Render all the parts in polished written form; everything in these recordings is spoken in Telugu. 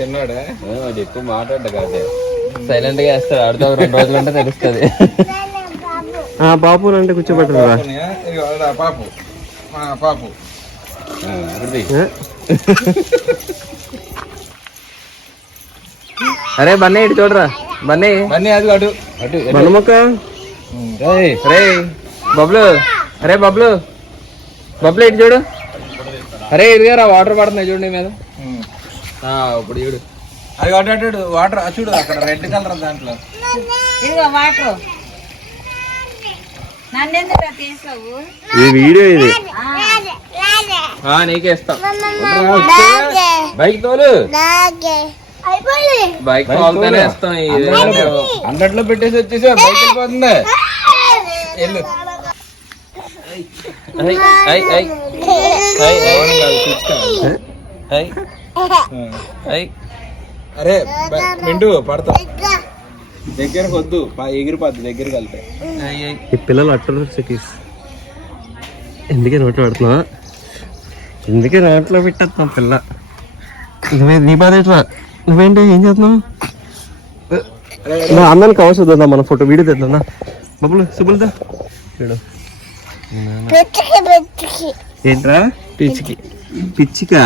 తిన్నాడా అది ఎక్కువ మాట్లాడ్డా కాబట్టి సైలెంట్ గా వేస్తాడు. ఆడితో 2 రోజులు అంటే తెలుస్తుంది. పాపు అంటే కూర్చోబెట్టరా పాపు పాపు అరే బన్నీ ఇటు చూడరా బన్నీ బన్నీ అది అటు అటు బన్నమ్మక్క రే బబ్లు అరే బబ్లు బబ్లు ఇటు చూడు. అరే ఇదిగారా వాటర్ పడుతున్నాయి చూడు నీ మీద. ఇప్పుడు చూడు అది అటు అటు వాటర్ చూడు అక్కడ రెడ్ కలర్ దాంట్లో వాటర్ ఈ వీడియో ఇది నీకే ఇస్తాం. బైక్ తోలు బైక్ తోలుతానే ఇస్తాం. అంగట్లో పెట్టేసి వచ్చేసి బైక్ వెళ్ళిపోతుంది. వెళ్ళు అరే మింటూ పడతా దగ్గరకు వద్దు ఎగిరిపోద్ది దగ్గరికి వెళ్తే. ఈ పిల్లలు అట్టర్ సిటీస్ ఎందుకే నోట్లో పెడుతున్నా ఎందుకే నోట్లో పెట్టేస్తున్నాం పిల్ల. నీ బాధ ఎట్లా నువ్వేంటి ఏం చేస్తున్నావు? అన్నానికి అవసరం వద్దా మన ఫోటో వీడియో తెద్దా బబ్బులు సుబ్బులుదా చూడు. ఏంట్రా పిచ్చికి పిచ్చికా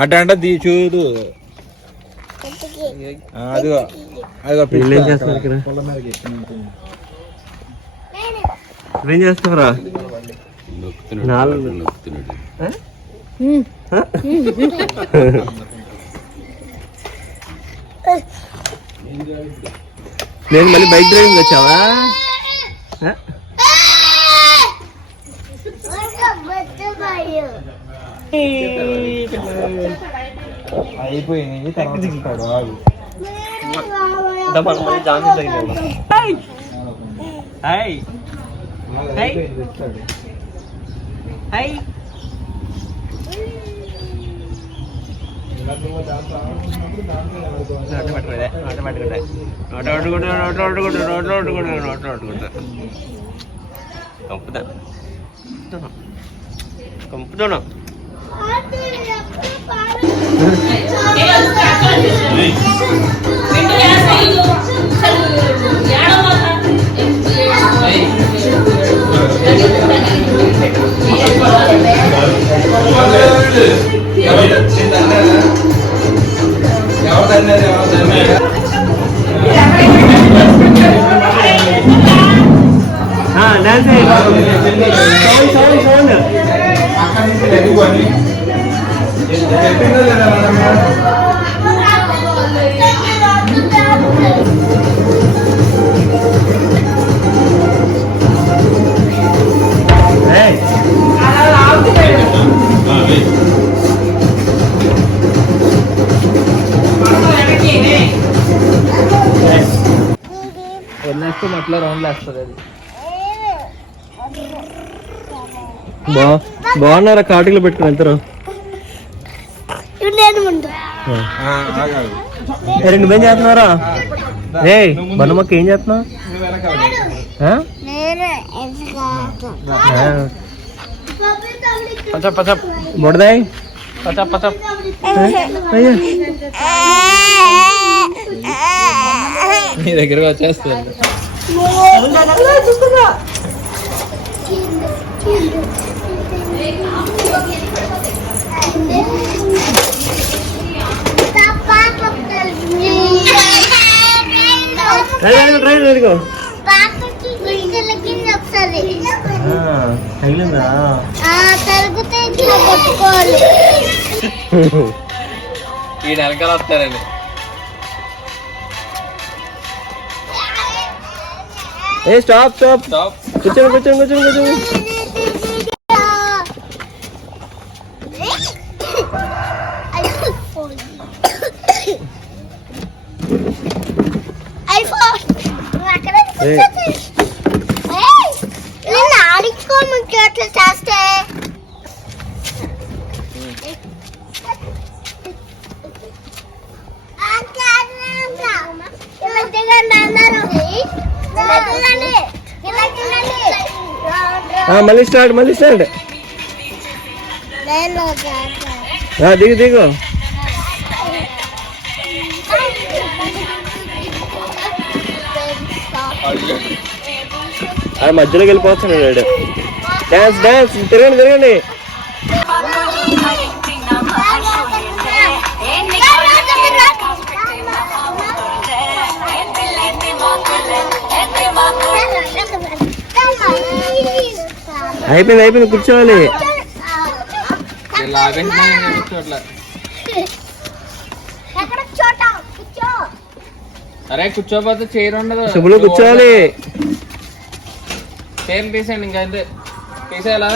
అట అంటే చూడు అదిగో అదిగో ఏం చేస్తున్నారు ఇక్కడ? ఏం చేస్తున్నారా? నేను మళ్ళీ బైక్ డ్రైవింగ్ వచ్చావా? అయిపోయింది తర్వాత ఇస్తాడు ఆగు. కంపుతాను అట్లా రౌండ్ వేస్తుంది అది. బాగున్నారా? కాటిలో పెట్టుకుని వెళ్తారు. నువ్వేం చేస్తున్నారా? ఏ బన్నమ్మకి ఏం చేస్తున్నావు? బొడదాయ్ నీ దగ్గరకు వచ్చేస్తుంది. ఈ వెనకాల వస్తారండి. ఏ స్టాప్ స్టాప్ కూర్చోండి కూర్చోండి కూర్చోండి కూర్చోండి. మళ్ళీ స్టార్ట్ దిగు దిగు. మధ్యలోకి వెళ్ళిపోతున్నాడు వాడు. డాన్స్ డాన్స్ తిరగండి తిరగండి. అయిపోయింది అయిపోయింది కూర్చోవాలి. అరే కూర్చోపోతే చైర్ ఉండదు. శుభ్రం కూర్చోవాలి. చైర్ తీసేయండి ఇంకా అంతే. తీసేయాలా?